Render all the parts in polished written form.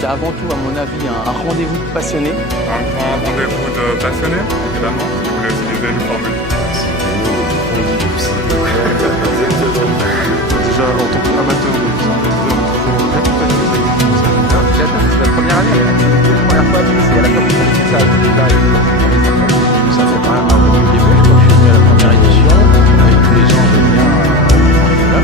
c'est avant tout, à mon avis, un rendez-vous de passionnés. Un grand rendez-vous de passionnés, évidemment, si vous voulez utiliser une formule. Déjà, en tant qu'amateur de synthétiseur, on est toujours bien content que ça existe. J'attends, c'est la première année. C'est la première fois, c'est à la première fois que ça Ça fait quand même un peu du début, je crois que je suis venu à la première édition, avec tous les gens, je viens là.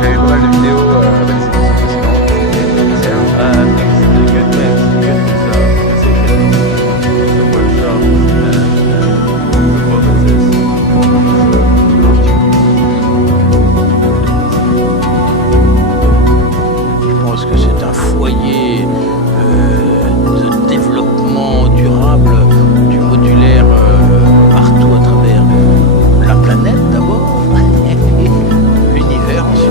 J'ai vu pas mal de vidéos à bâtiment précédentes. It's a good mix, good musicians, the workshops and performances. Je pense que c'est un foyer de développement durable du modulaire partout à travers la planète d'abord, l'univers ensuite.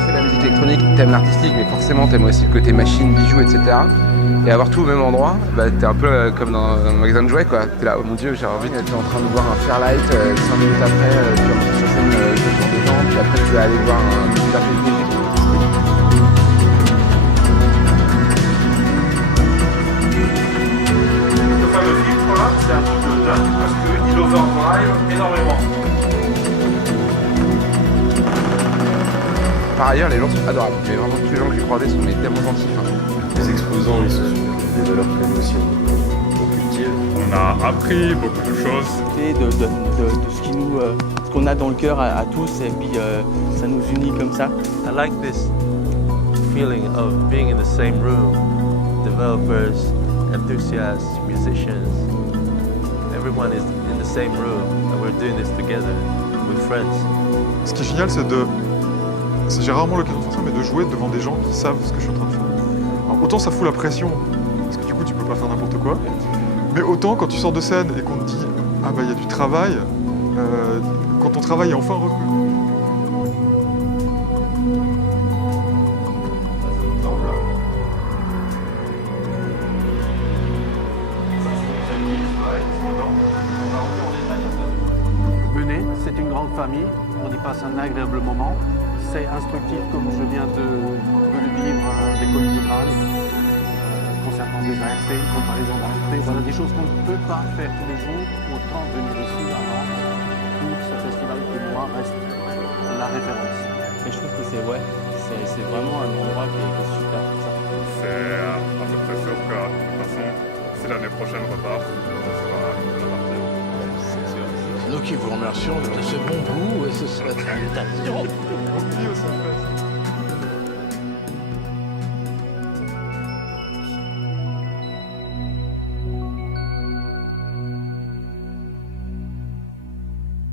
C'est la musique électronique, t'aimes l'artistique, mais forcément t'aimes aussi le côté machine, bijoux, etc. Et avoir tout au même endroit, bah, t'es un peu comme dans un magasin de jouets, quoi. T'es là, oh mon dieu, j'ai envie d'être en train de voir un Fairlight, 5 minutes après, tu vas monter sur scène devant des gens, puis après tu vas aller voir un super PDG. Le fameux filtre là, c'est un truc de dingue parce qu'il overdrive énormément. Par ailleurs, les gens sont adorables, mais vraiment tous les gens que j'ai croisés sont tellement gentils. Les exposants, ils sont sur des valeurs que nous aussi on cultive. On a appris beaucoup de choses. De ce qui nous, ce qu'on a dans le cœur à tous, et puis ça nous unit comme ça. I like this feeling of being in the same room, developers, enthusiasts, musicians. Everyone is in the same room and we're doing this together with friends. Ce qui est génial, j'ai rarement l'occasion de faire ça, mais de jouer devant des gens qui savent ce que je suis en train de faire. Alors, autant ça fout la pression, parce que du coup tu peux pas faire n'importe quoi, mais autant quand tu sors de scène et qu'on te dit « Ah bah il y a du travail quand ton travail est enfin reconnu. Venez, c'est une grande famille, on y passe un agréable moment. C'est instructif comme je viens de le vivre avec Olivier Graal, concernant des ARP, comparaison d'ARP. Voilà des choses qu'on ne peut pas faire tous les jours, autant venir ici à Nantes pour ce festival qui, moi, reste la référence. Et je trouve que c'est vraiment un endroit qui est super pour ça. C'est à peu près sûr que, de toute façon, si l'année prochaine repart, ça sera la partie. C'est nous qui vous remercions de ce bon goût et ce